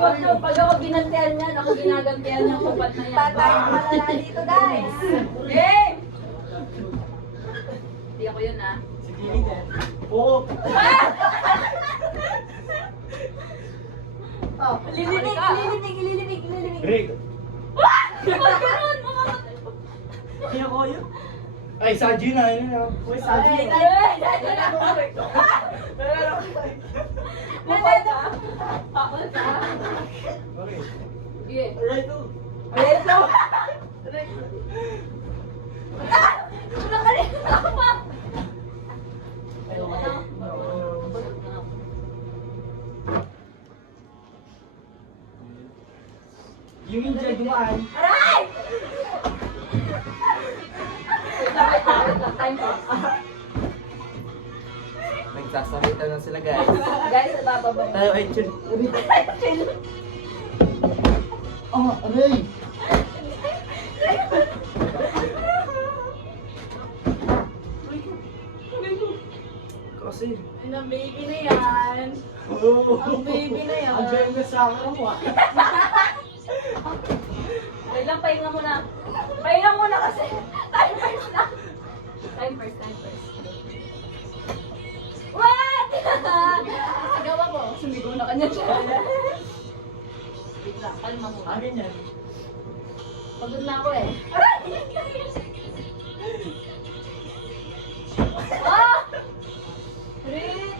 wag na. Pag ako ginantihan niyan, ako ginagantihan yung kupat na yan. Patayang malala dito, guys. Game! Hindi ako yun, ah. Si Kiling eh. Oo. Oh, ililibig. Break. Wag ganun, mamamatay ko. Kaya ko yun. Ay, Saji na, yun na. Uy, Ay, Saji. Bakal ka? Bakal ka? Okay. Sige. Alright, oh. Ayan daw. Nakalito ako pa. Ayoko na. Yung India dumaan. Aray! Time pass. Nagsasalita na sila, guys. Guys, bababa. Tayo ay chill. Chill. Oh, aray! Kasi, Ang baby na yan. Oo. Ang baby na yan. Ang ganda na sa akin mo ah. Wait lang, pahinga muna. Pahinga muna kasi. Time first na. Time first. What? Sigaw ako. Sumigaw na kanya siya. Wait lang, kalma muna. Ah, ganyan. Pagod na ako eh. Ah! Rin!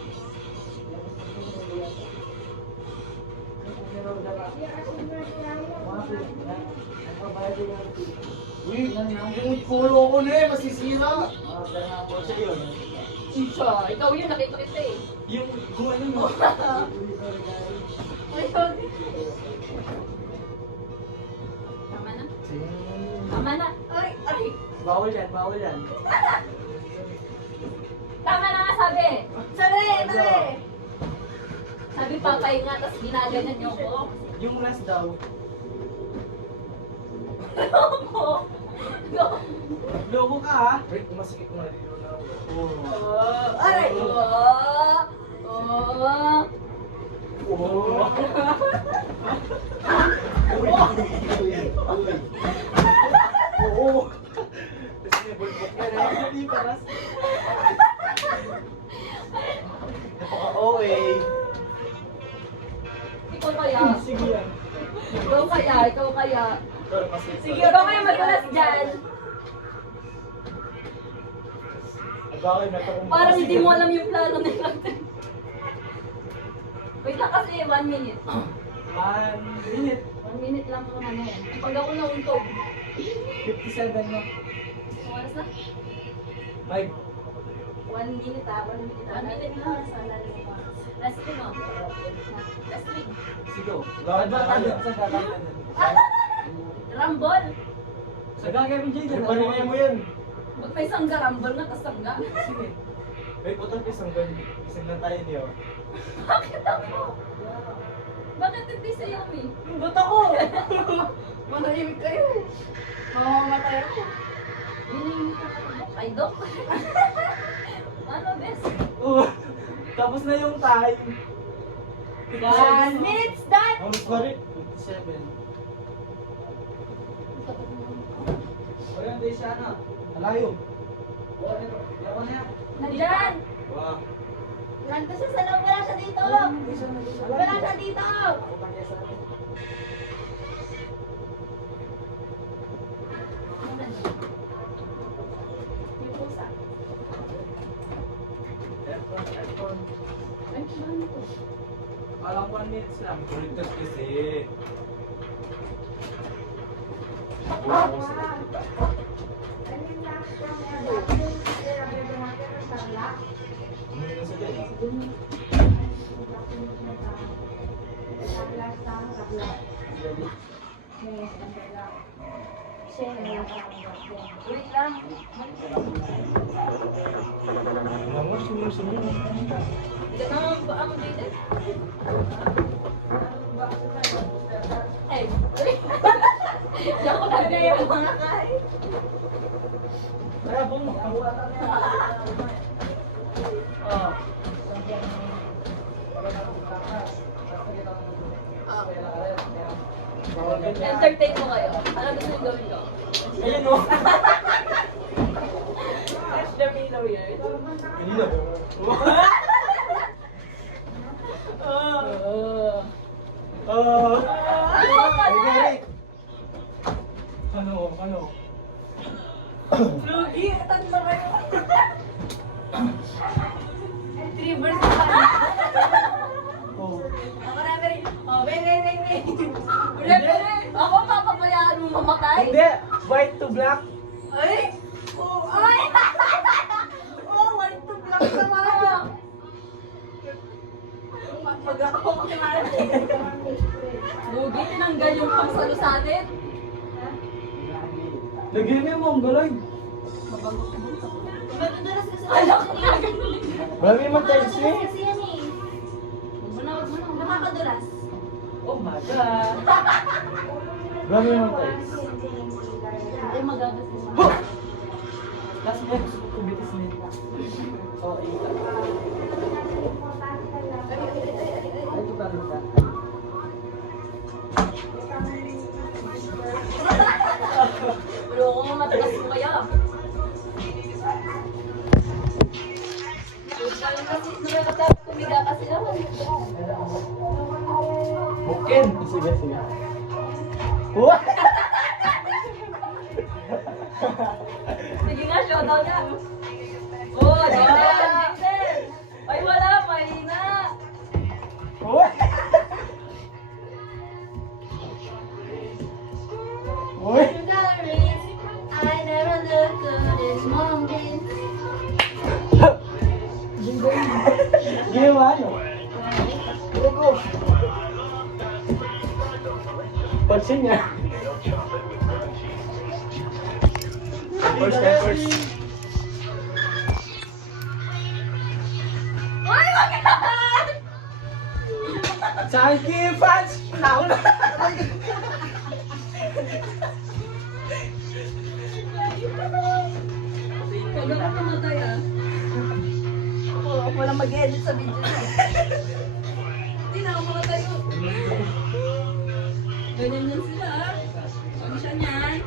uy, yung polo ko na eh, masisira. Siya, ikaw yun, nakita kita eh. Yung kung ano mo. Ayun. Tama na? Tama na. Ay! Bawal yan, bawal yan. Tama na nga sabi. Sabi. Sabi papahinga, tapos ginaganyan niyo ko. Yung last daw. Loko. Loko ka ha? Wait, masikip na rin na ako. Oo. Aray! Oh. Oo. Oo. Kasi may bulbok yan Kaya eh. hindi paras. Napaka-OA. Ikaw kaya. Sige yan. Ikaw kaya. Pero masikip. Sige, ikaw kaya madulas dyan. Bakit natakong Parang hindi mo alam yung plano nila. Wait lang kasi, 1 minute. 1 minute. 1 minute lang kung ano. Pag ako nauntog. 57 na. Ang oras na? 5. 1 minute ah, 1 minute. 1 minute lang. Last thing oh. Last thing. Sige. Lahat na tayo. Sa gagawin. Rambol. Sa gagawin dyan. Ano pa rin mo yan? Ba't may sangga rambol na kasangga? Sige. Wait, utang pisang gan. Isang lang tayo niyo. Bakit ako? Bakit hindi sa Yumi? Ba't ako? Manahimik kayo. Mamamatay ako. Ay, Dok. Ano, best? Oo. Tapos na yung time. 1 minute's done! Ang mas pare. 57. Ayun, di siya na. Alayo. Yawa na yan. Nandyan! Wow. Nandun siya sa loob. Wala siya dito! Wala siya dito! Yung pusa. Ay, ano to? Parang 1 minutes lang. Kulitas kasi. Ano sila eh? Wait lang. Alam mo, sumulong. Ganun ba ang dito? Ay, Diyan ko na yung mga kain. Kaya bong makabuha na yan. Oh. Entertain mo kayo. Ano gusto yung gawin ko? Ayun o. Watch the pillow yun. Kanina. Ay, ano? Lugi, atan ba kayo? 3 versus 1. Oh. Ako referee. Oh, wait. Referee. Ako papabayaan mo mamatay? Hindi, white to black. Ay! Oh, ay! Oh, white to black naman. Pag ako kumain. Lugi, tinanggal yung pangsalo sa atin. Lagyan niya mo ang galay. Madudulas kasi Alam ko kasi na yan. ganun. Marami man tayo Madudulas siya. kasi yan eh. Nakakadulas. Oh my God. Marami man tayo. Hindi magagastos. Last next, kubitis nila. Oh, ito. Ito pa rin ka. Pero kung matagas mo kaya. Nakakatapos kumiga kasi naman. Bukin. Sige. What? Sige nga, showdown na. Oh, Jason! Ay, wala, mahina. What? Uy. I never look good this moment. Ginawa nyo. Go. Pansin niya. First. Ay, magkakas! Thank you, fans! Nauna! Huwag ako namatay ah. Ako lang mag-edit sa video niya. Hindi na ako makatayo. Ganyan yan sila ah. Huwag siya niyan.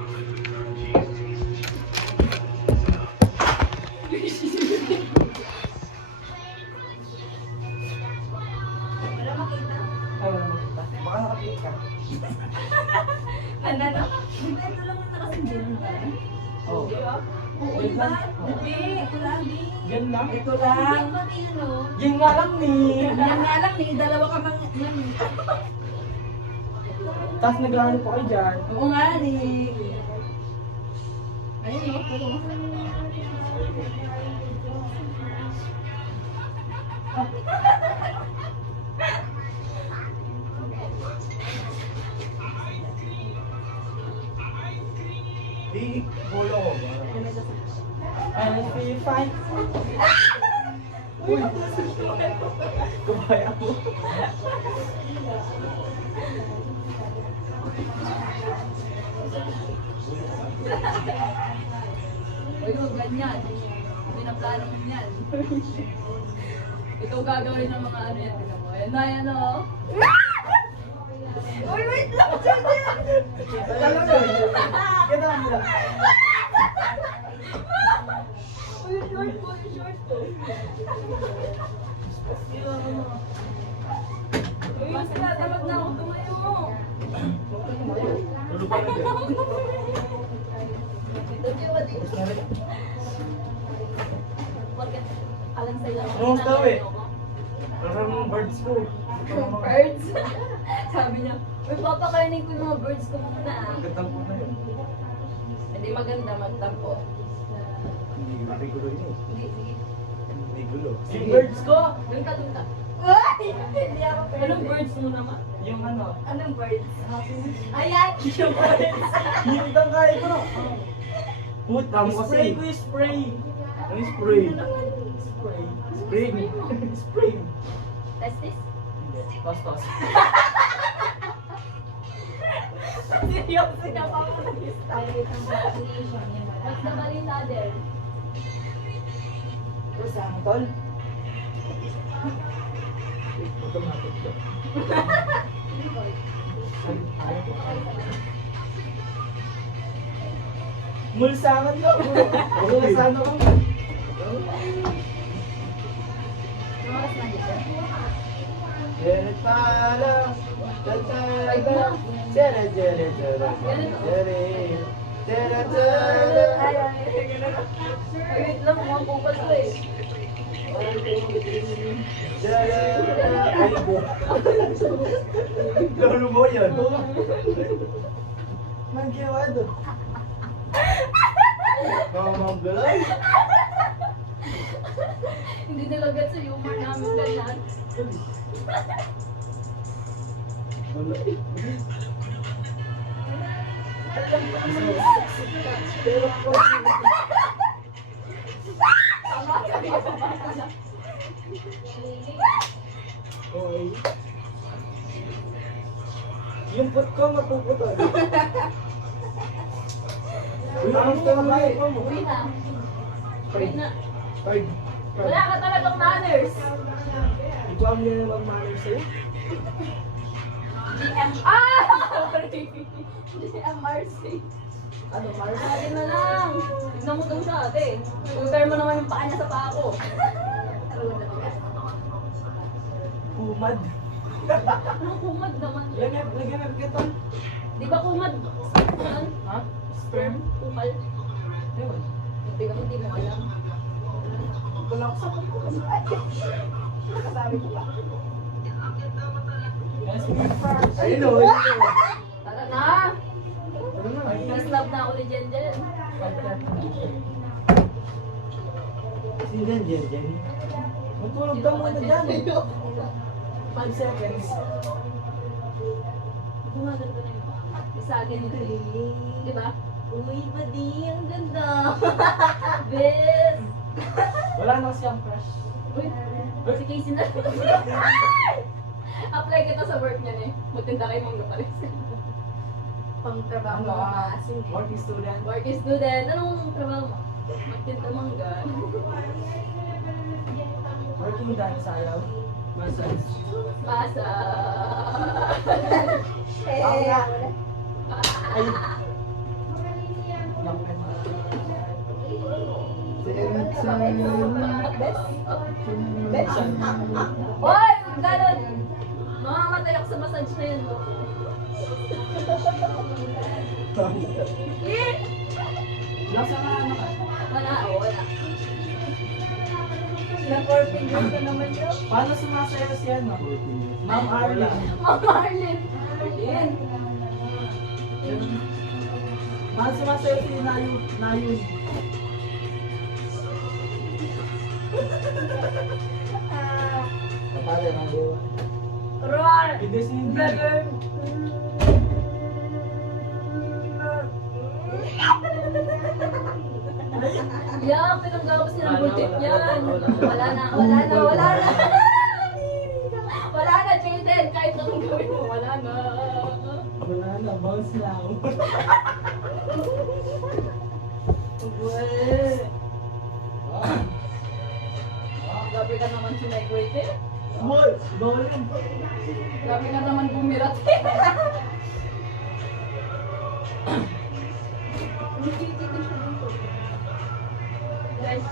Wala makita. Baka nakapit ka. Ano na? Ito lang ang nakasindihan pa. Oh. Oo, di ba? Hindi, ito lang eh. Yan lang. Ito lang. Pati ano. Yan nga lang ni. Yan nga lang eh, dalawa ka mang... Tapos naglaro pa kayo dyan. Oo nga eh. Ayun no, ito. Di, bolo ko ba? And feel fine. Uy! Kabaya mo. Uy, huwag ganyan. Pinaplano mo yan. Ikaw gagawin ng mga ano yan. Tignan mo. Ayan na, yan o. Uy, wait lang. Talaga. Yan ang nila. Uy, short ko, short ko. Uy, sila, tamad na ako tumayo. Tulo pa rin dyan. Bakit? Alam sa'yo lang. Ano ang tawi? Parang birds ko. Birds? Sabi niya, uy, papakainin ko yung mga birds ko muna ah. Ang gandang po na yun. Hindi maganda magtampo. Hindi gulo yun eh. Hindi. Hindi gulo. Yung birds ko! Doon ka. Uy! Hindi ako pwede. Anong birds mo naman? Yung ano? Anong birds? Ayan! Yung birds! Yung tangkay ko. Puta mo kasi. Spray ko yung spray. Ano yung spray? Spray. Spring. Spring. Testis? Tos. Seryoso na pa ako nag-style. What's the balita there? Ito sa tol. Automatic to. Mulsangan ka bro. Mulsangan ka. Oras na dito. Wait lang, mukhang kupal ko eh. Lolo mo yan. Nagyawado. Mamanggalay. Hindi nalagat sa humor namin ganyan. Wala. Okay. Yung pot ko mapuputol. Uy, ang kamay mo. Uwi na. Uwi na. Card. Wala ka talagang manners. Ikaw ang yan mag-manage sa'yo. GM. Ah! Sorry. GMRC. Ano, Mars? Akin na lang. Tignan mo daw siya, ate. Compare mo naman yung paa niya sa paa ko. Kumad. Anong kumad naman? Lagyan kita. Di ba kumad? Ano? Ha? Sperm? Kupal? Ewan. Hindi ka hindi mo alam. Wala ko sa Nakasabi ko pa. Ayun o. Tara na! First love na ako ni Jenjen. Si Jen. Magtulog ka muna dyan. 5 seconds. Gumaganda na yung mga isa akin ito. Di ba? Uy, badi, ang ganda. Bes! Wala na siyang crush. Uy, si Casey na. Apply kita sa work niya eh. Magtinda kayo mong gapalis. Pang trabaho mo maasin eh. Working student. Working student. Anong trabaho mo? Magtinda mangga. Working dance ayaw. Massage. Masa. Ako nga. Ay. Bes? Hoy! Ganon! Mamamatay ako sa massage na yun. Eh! Nasa na ano ka? Wala, oh, wala. Na-4 fingers na naman yun. Paano sumasayaw si ano? Ma'am Arlen. Ma'am Marlene. Arlene. Paano sumasayaw si Nayun? Kapala na yun. Roar! Hindi si Brother! Yeah, pinanggapos niya ng budget yan. Wala na. Wala na, Jaden. Kahit anong gawin mo, wala na. Wala na, bounce na ako. Grabe ka naman si Negway, eh. Boy! Bawal yan. Grabe ka naman bumirat, Guys,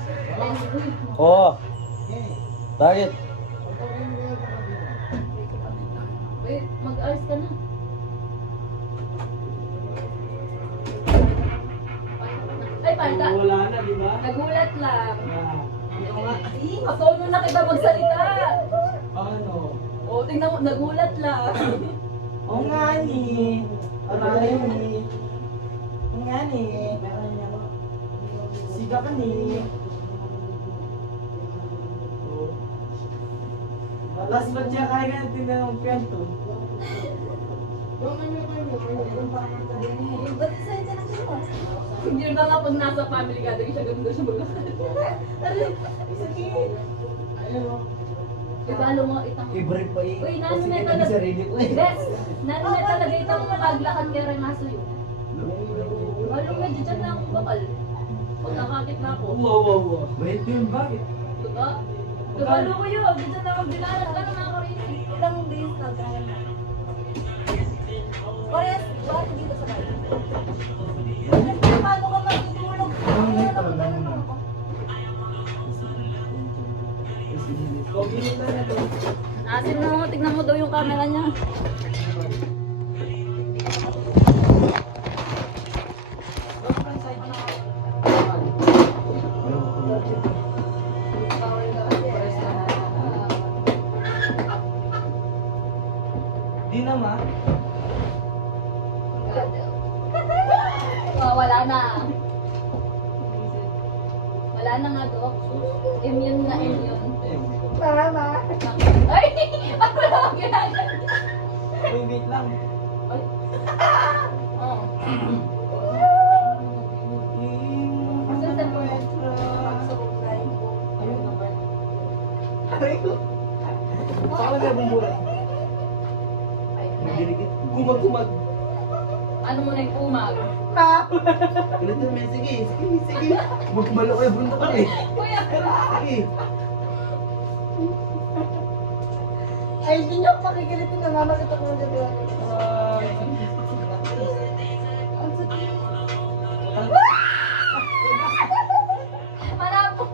Oo. Bakit? wait, mag-ayos ka na. Ay, panta. Wala na, di ba? Nagulat lang. Ano nga? Ako mo na kita magsalita. Ano? O, tingnan mo, nagulat lang. Oo nga ni. Aray ni. Oo nga ni. Siga ka ni. Last ba siya kaya nga tingnan ng kwento? Ba't sa'yo ka lang siya? Hindi ba nga pag nasa family gathering siya, ganun daw siya maglakad. Ibalo mo itang... Favorite pa eh. Uy, nano Kasi na kita talaga... sa sarili ko eh. Bes, nano na talaga itang paglakad kay Remaso yun. Walong medyo dyan na akong bakal. Pag nakakit na ako. Wow. Wait yun, bakit? Diba? Kabalo ko yun, dyan na akong binalat ka na ako rin. Ilang days na gano'n na. camera niya. Di naman. Oh, wala na. Wala na nga, Dok. Immune na immune. Mama. Ay! Ano naman ginagawa? Uy, wait lang. Ay. Oh. Saan sa bird? Ayun na ba? Saan ka bumbulat? Nagdiligit. Kumag-kumag. Ano mo na yung umag? Ulit naman. Sige, sige, sige. Magkumalo kayo, bundok ka eh. Kuya! Sige. Ay, hindi niyo ako makikilitin na mama kita ko na dito. Malabo!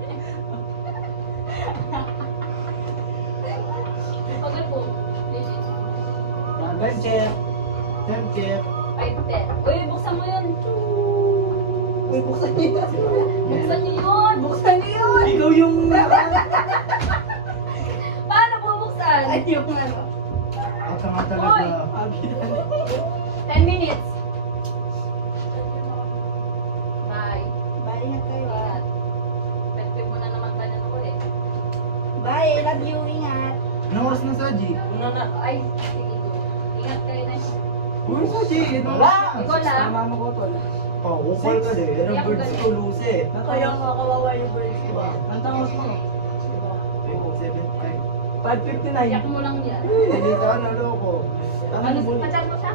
Pagod po. Time check. Time check. 5-10. Uy, buksan mo yun. Uy, buksan niyo. Buksan niyo yun. Buksan niyo yun. Ikaw yung... Paano bubuksan? Ay, yung ano. Ako nga Uy! talaga. 10 minutes. Bye. Bye, ingat kayo ah. Ingat. Pwede mo na naman ganyan ako eh. Bye, I love you, ingat. Anong oras na sa G? Ay, sige go. Ingat kayo na. Uy, sa G. Wala. Ikaw lang. Mama ko tol. Pakukol ka din. Ano Iyak birds ka ko luse. Kaya nga kawawa yung birds ko ah. Ang tangos mo. 5:59. Iyak mo lang yan. Hindi ka na loko. Ano, pa-chat mo siya?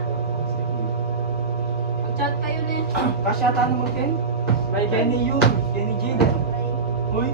Mag-chat kayo na. Kasya tanong mo, Ken? Kenny yun. Kenny Jaden. Uy,